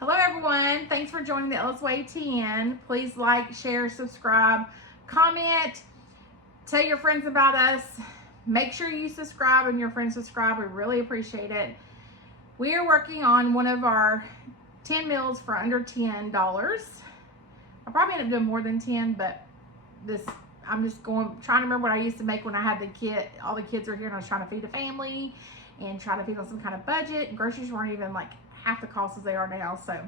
Hello everyone, thanks for joining the Ella's Way TN. Please like, share, subscribe, comment, tell your friends about us. Make sure you subscribe and your friends subscribe. We really appreciate it. We are working on one of our 10 meals for under $10. I'll probably end up doing more than 10, but I'm just trying to remember what I used to make when I had all the kids are here and I was trying to feed a family and try to feed on some kind of budget. Groceries weren't even like half the cost as they are now, so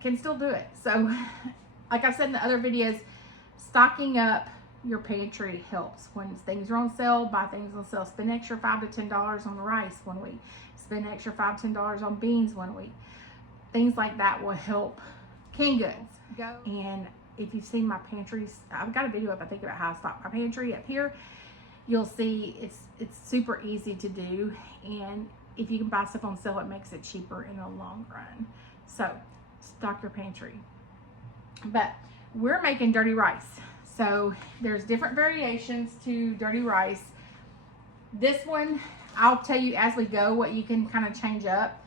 can still do it. So like I said in the other videos, stocking up your pantry helps. When things are on sale, buy things on sale. Spend an extra $5 to $10 on rice one week. Spend an extra $5 to $10 on beans one week. Things like that will help. Canned goods. And if you've seen my pantries, I've got a video up I think about how I stock my pantry up here. You'll see it's super easy to do, and if you can buy stuff on sale, it makes it cheaper in the long run. So stock your pantry. But we're making dirty rice. So there's different variations to dirty rice. This one, I'll tell you as we go what you can kind of change up.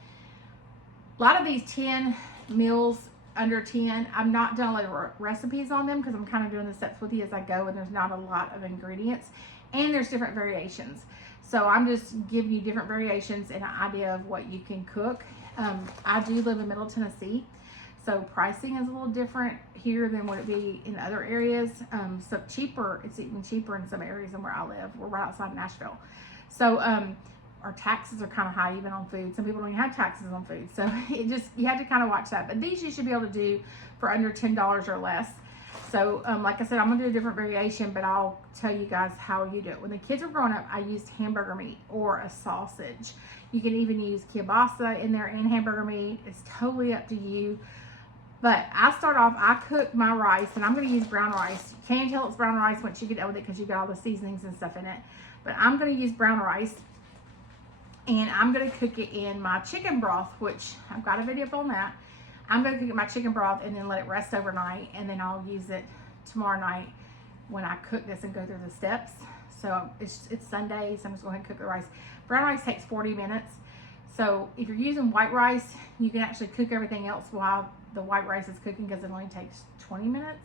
A lot of these 10 meals under 10, I'm not done a lot of recipes on them because I'm kind of doing the steps with you as I go, and there's not a lot of ingredients, and there's different variations. So I'm just giving you different variations and an idea of what you can cook. I do live in Middle Tennessee, so pricing is a little different here than what it be in other areas. So cheaper, it's even cheaper in some areas than where I live. We're right outside Nashville. So our taxes are kind of high even on food. Some people don't even have taxes on food. So you have to kind of watch that. But these you should be able to do for under $10 or less. So like I said, I'm gonna do a different variation, but I'll tell you guys how you do it. When the kids were growing up, I used hamburger meat or a sausage. You can even use kielbasa in there and hamburger meat. It's totally up to you. But I cook my rice, and I'm gonna use brown rice. You can't tell it's brown rice once you get done with it because you got all the seasonings and stuff in it. But I'm gonna use brown rice, and I'm gonna cook it in my chicken broth, which I've got a video up on that. I'm gonna cook my chicken broth and then let it rest overnight, and then I'll use it tomorrow night when I cook this and go through the steps. So it's Sunday, so I'm just going to cook the rice. Brown rice takes 40 minutes. So if you're using white rice, you can actually cook everything else while the white rice is cooking because it only takes 20 minutes.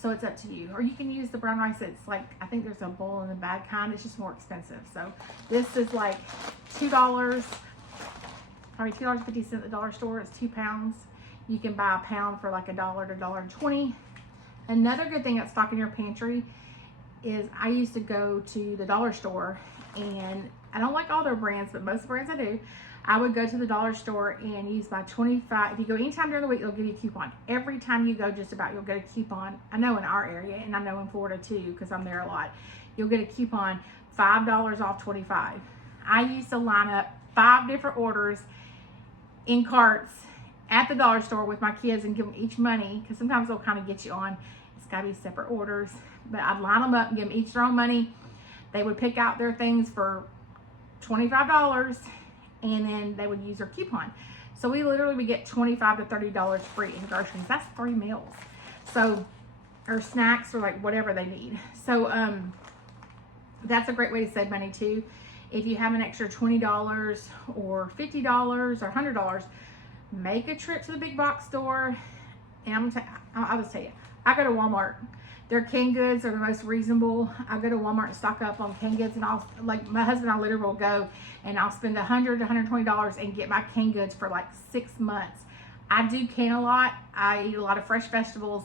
So it's up to you. Or you can use the brown rice. It's like, I think there's a bowl in the bag kind. It's just more expensive. So this is like $2. Probably $2.50 at the dollar store. It's 2 pounds. You can buy a pound for like $1 to $1.20. Another good thing that's stocking your pantry is I used to go to the dollar store, and I don't like all their brands, but most brands I do. I would go to the dollar store and use my 25. If you go anytime during the week, they'll give you a coupon. Every time you go, just about, you'll get a coupon. I know in our area, and I know in Florida too, because I'm there a lot. You'll get a coupon, $5 off 25. I used to line up 5 different orders in carts at the dollar store with my kids and give them each money, because sometimes they'll kind of get you on, it's got to be separate orders, but I'd line them up and give them each their own money. They would pick out their things for $25, and then they would use their coupon. So we literally would get $25 to $30 free in groceries. That's 3 meals. So, or snacks, or like whatever they need. So that's a great way to save money too. If you have an extra $20 or $50 or $100, make a trip to the big box store. And I'll just tell you, I go to Walmart. Their canned goods are the most reasonable. I go to Walmart and stock up on canned goods, and like my husband and I literally will go and I'll spend $100 to $120 and get my canned goods for like 6 months. I do can a lot. I eat a lot of fresh vegetables,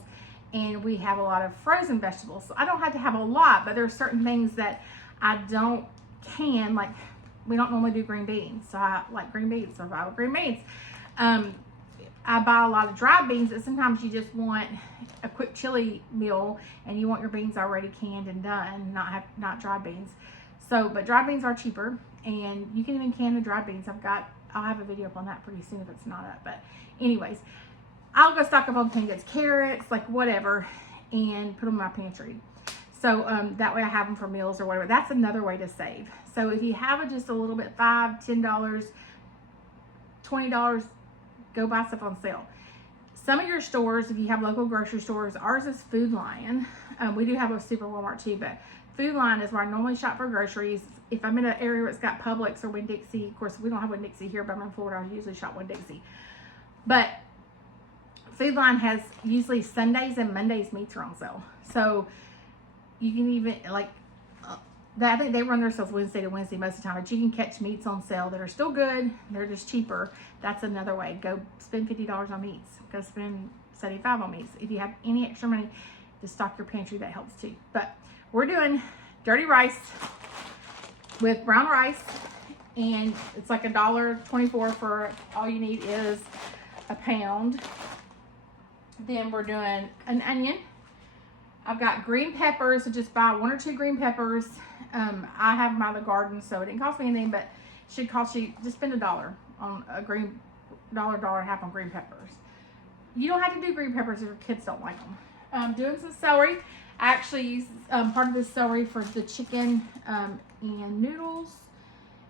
and we have a lot of frozen vegetables. So I don't have to have a lot, but there's certain things that I don't can, like we don't normally do green beans, so I like green beans, so I buy green beans. I buy a lot of dried beans, that sometimes you just want a quick chili meal and you want your beans already canned and done, not dried beans. So, but dried beans are cheaper, and you can even can the dried beans. I'll have a video up on that pretty soon if it's not up. But anyways, I'll go stock up on canned goods, carrots, like whatever, and put them in my pantry. So that way I have them for meals or whatever. That's another way to save. So if you have just a little bit, $5, $10, $20, go buy stuff on sale. Some of your stores, if you have local grocery stores, ours is Food Lion. We do have a Super Walmart too, but Food Lion is where I normally shop for groceries. if I'm in an area where it's got Publix or Winn-Dixie, of course we don't have Winn-Dixie here, but I'm in Florida, I usually shop Winn-Dixie. But Food Line has usually Sundays and Mondays meats are on sale. So you can even like, I think they run their sales Wednesday to Wednesday most of the time, but you can catch meats on sale that are still good. They're just cheaper. That's another way. Go spend $50 on meats. Go spend $75 on meats. If you have any extra money to stock your pantry, that helps too. But we're doing dirty rice with brown rice, and it's like $1.24 for all you need is a pound. Then we're doing an onion. I've got green peppers, so just buy 1 or 2 green peppers. I have them out of the garden, so it didn't cost me anything, but it should cost you, just spend $1 on a green, $1.50 on green peppers. You don't have to do green peppers if your kids don't like them. Doing some celery. I actually use part of this celery for the chicken and noodles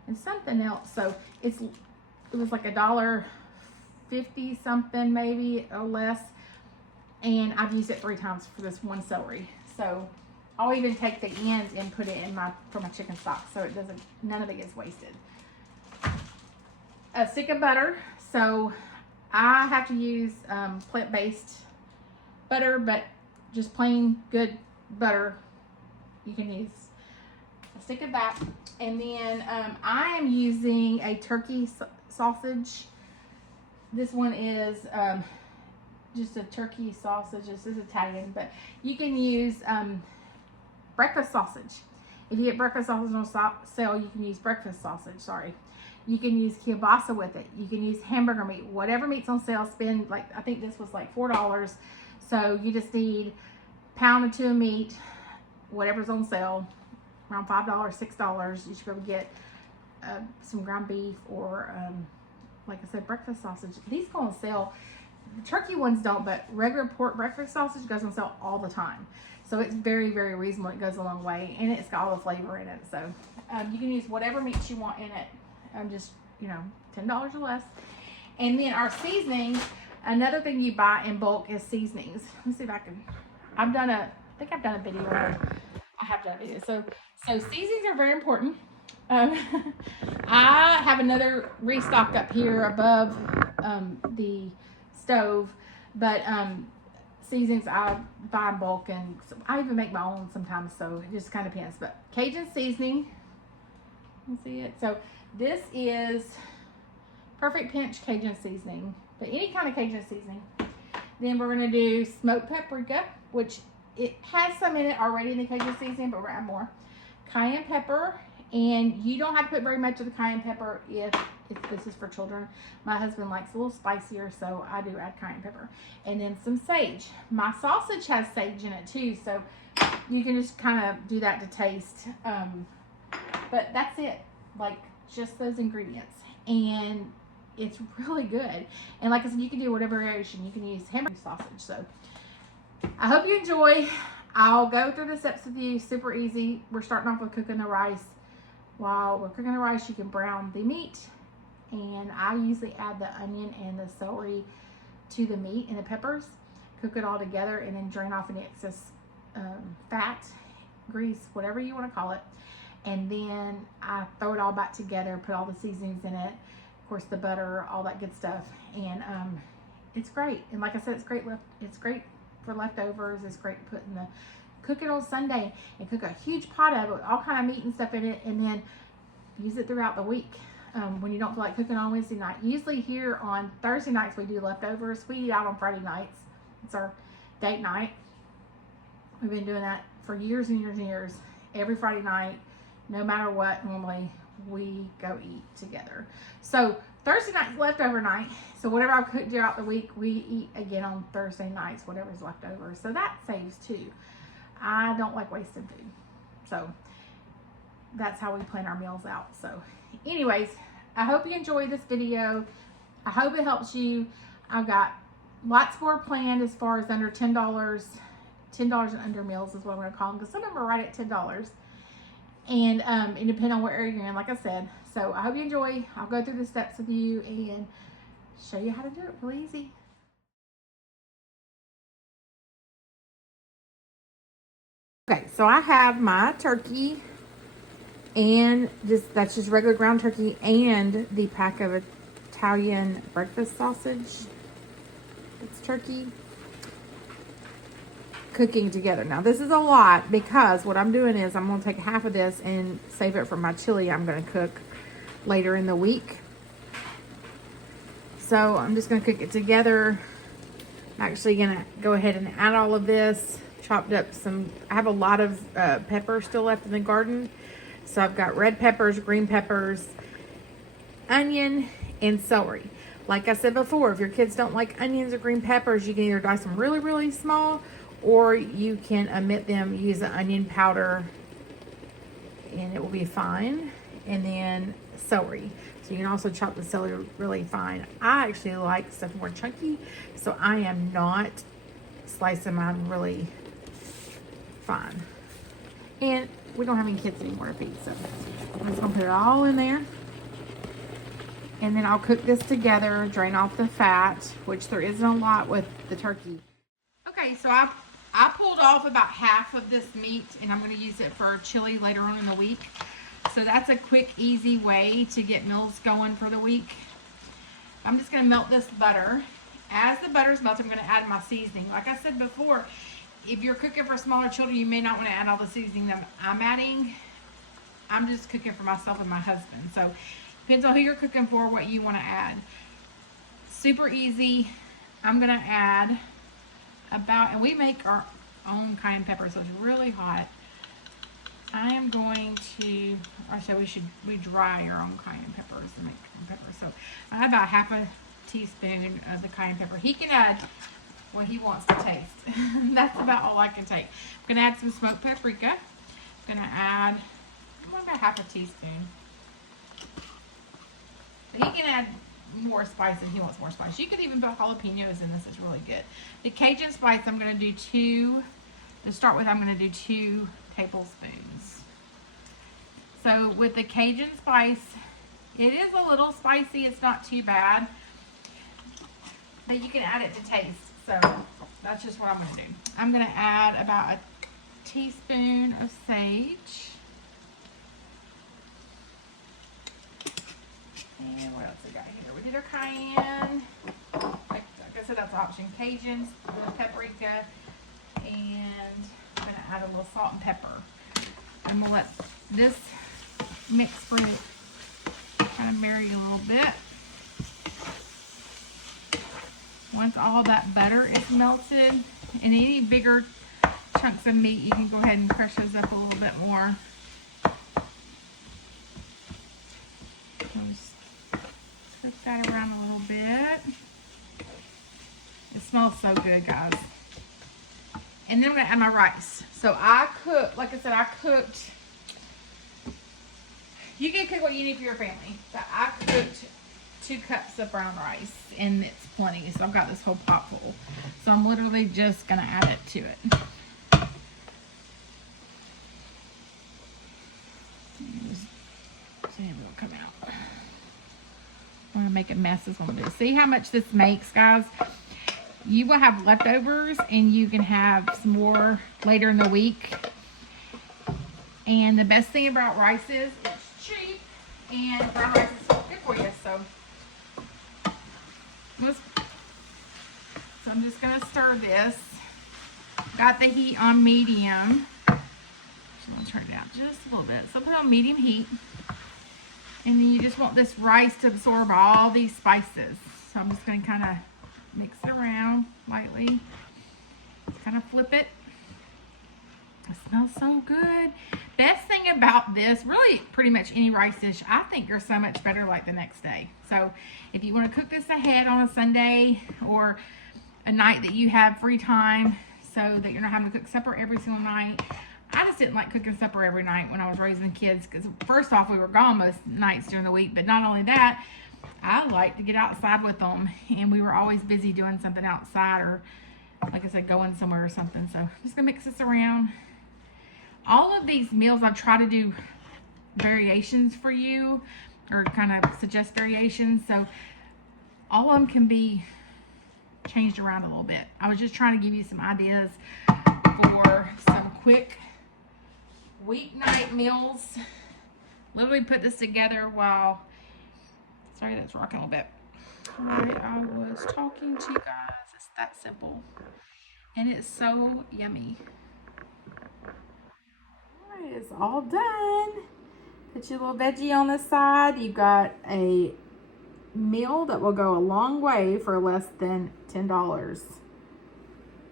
and something else. So it was like $1.50 something maybe or less. And I've used it 3 times for this one celery. So I'll even take the ends and put it in for my chicken stock, so it doesn't, none of it gets wasted. A stick of butter. So I have to use plant-based butter, but just plain good butter. You can use a stick of that. And then I am using a turkey sausage. This one is just a turkey sausage. This is Italian, but you can use breakfast sausage. If you get breakfast sausage on sale, you can use breakfast sausage, sorry. You can use kielbasa with it. You can use hamburger meat. Whatever meat's on sale, spend, like, I think this was like $4. So you just need a pound or 2 of meat, whatever's on sale, around $5, $6. You should be able to get some ground beef or, like I said, breakfast sausage. These go on sale. The turkey ones don't, but regular pork breakfast sausage goes on sale all the time. So it's very, very reasonable. It goes a long way, and it's got all the flavor in it. So you can use whatever meats you want in it. Just, you know, $10 or less. And then our seasonings, another thing you buy in bulk is seasonings. Let's see if I can, I think I've done a video on it. I have done a video. So seasonings are very important. I have another restocked up here above the stove, but seasonings I buy in bulk, and I even make my own sometimes, so it just kind of depends. But Cajun seasoning, you see it? So this is Perfect Pinch Cajun seasoning, but any kind of Cajun seasoning. Then we're going to do smoked paprika, which it has some in it already in the Cajun seasoning, but we're going to add more. Cayenne pepper, and you don't have to put very much of the cayenne pepper if this is for children. My husband likes a little spicier, so I do add cayenne pepper. And then some sage. My sausage has sage in it too, so you can just kind of do that to taste. But that's it, like just those ingredients. And it's really good. And like I said, you can do whatever variation. You can use hamburger sausage. So I hope you enjoy. I'll go through the steps with you, super easy. We're starting off with cooking the rice. While we're cooking the rice, you can brown the meat. And I usually add the onion and the celery to the meat and the peppers. Cook it all together and then drain off any excess fat, grease, whatever you want to call it. And then I throw it all back together, put all the seasonings in it. Of course, the butter, all that good stuff. And it's great. And like I said, it's great for leftovers. It's great putting cook it on Sunday and cook a huge pot of it with all kind of meat and stuff in it, and then use it throughout the week when you don't feel like cooking on Wednesday night. Usually here on Thursday nights we do leftovers. We eat out on Friday nights. It's our date night. We've been doing that for years and years and years. Every Friday night, no matter what, normally we go eat together. So Thursday night's leftover night. So whatever I cooked throughout the week, we eat again on Thursday nights, whatever's left over. So that saves too. I don't like wasting food. So that's how we plan our meals out. So anyways, I hope you enjoyed this video. I hope it helps you. I've got lots more planned as far as under $10. $10 and under meals is what I'm going to call them, because some of them are right at $10. And it depends on what area you're in, like I said. So I hope you enjoy. I'll go through the steps with you and show you how to do it really easy. Okay, so I have my turkey And that's just regular ground turkey and the pack of Italian breakfast sausage. It's turkey. Cooking together. Now this is a lot because what I'm doing is I'm going to take half of this and save it for my chili I'm going to cook later in the week. So I'm just going to cook it together. I'm actually going to go ahead and add all of this. Chopped up I have a lot of pepper still left in the garden. So I've got red peppers, green peppers, onion, and celery. Like I said before, if your kids don't like onions or green peppers, you can either dice them really, really small, or you can omit them, use the onion powder, and it will be fine. And then celery. So you can also chop the celery really fine. I actually like stuff more chunky, so I am not slicing mine really fine. And we don't have any kids anymore to feed, so I'm just gonna put it all in there. And then I'll cook this together, drain off the fat, which there isn't a lot with the turkey. Okay, so I pulled off about half of this meat, and I'm going to use it for chili later on in the week. So that's a quick, easy way to get meals going for the week. I'm just going to melt this butter. As the butter's melted, I'm going to add my seasoning. Like I said before, if you're cooking for smaller children, you may not want to add all the seasoning that I'm adding. I'm just cooking for myself and my husband. So depends on who you're cooking for, what you want to add. Super easy. I'm going to add and we make our own cayenne pepper, so it's really hot. I am going to, we dry our own cayenne peppers and make pepper. So I have about half a teaspoon of the cayenne pepper. He can add what he wants to taste. That's about all I can take. I'm going to add some smoked paprika. I'm going to add about half a teaspoon. But he can add more spice if he wants more spice. You could even put jalapenos in this. It's really good. The Cajun spice, I'm going to do to start with, I'm going to do 2 tablespoons. So with the Cajun spice, it is a little spicy. It's not too bad. But you can add it to taste. So that's just what I'm going to do. I'm going to add about a teaspoon of sage. And what else we got here? We did our cayenne. Like I said, that's an option. Cajuns, the paprika, and I'm going to add a little salt and pepper. And we'll let this mix for it kind of marry a little bit. Once all that butter is melted, and any bigger chunks of meat, you can go ahead and crush those up a little bit more. Just cook that around a little bit. It smells so good, guys. And then I'm going to add my rice. So I cooked, like I said, you can cook what you need for your family. But I cooked 2 cups of brown rice, and it's plenty. So I've got this whole pot full. So I'm literally just going to add it to it. See if it'll come out. I'm going to make a mess this one. See how much this makes, guys? You will have leftovers, and you can have some more later in the week. And the best thing about rice is it's cheap, and brown rice is good for you. So I'm just going to stir this. Got the heat on medium. So I'll turn it out just a little bit. So put it on medium heat. And then you just want this rice to absorb all these spices. So I'm just going to kind of mix it around lightly. Kind of flip it. It smells so good. Best thing about this, really pretty much any rice dish, I think are so much better like the next day. So if you want to cook this ahead on a Sunday or a night that you have free time so that you're not having to cook supper every single night. I just didn't like cooking supper every night when I was raising kids because first off, we were gone most nights during the week, but not only that, I like to get outside with them, and we were always busy doing something outside or, like I said, going somewhere or something. So I'm just going to mix this around. All of these meals, I've tried to do variations for you or kind of suggest variations. So all of them can be changed around a little bit. I was just trying to give you some ideas for some quick weeknight meals literally put this together while, sorry that's rocking a little bit, while I was talking to you guys. It's that simple. And it's so yummy. Alright, it's all done. Put your little veggie on the side. You've got a meal that will go a long way for less than $10.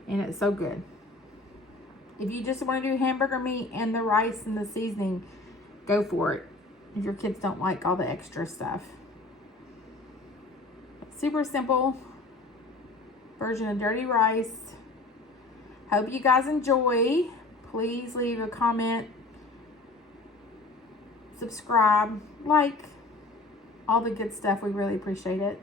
And it's so good. If you just want to do hamburger meat and the rice and the seasoning, go for it. If your kids don't like all the extra stuff. Super simple version of dirty rice. Hope you guys enjoy. Please leave a comment, subscribe, like, all the good stuff. We really appreciate it.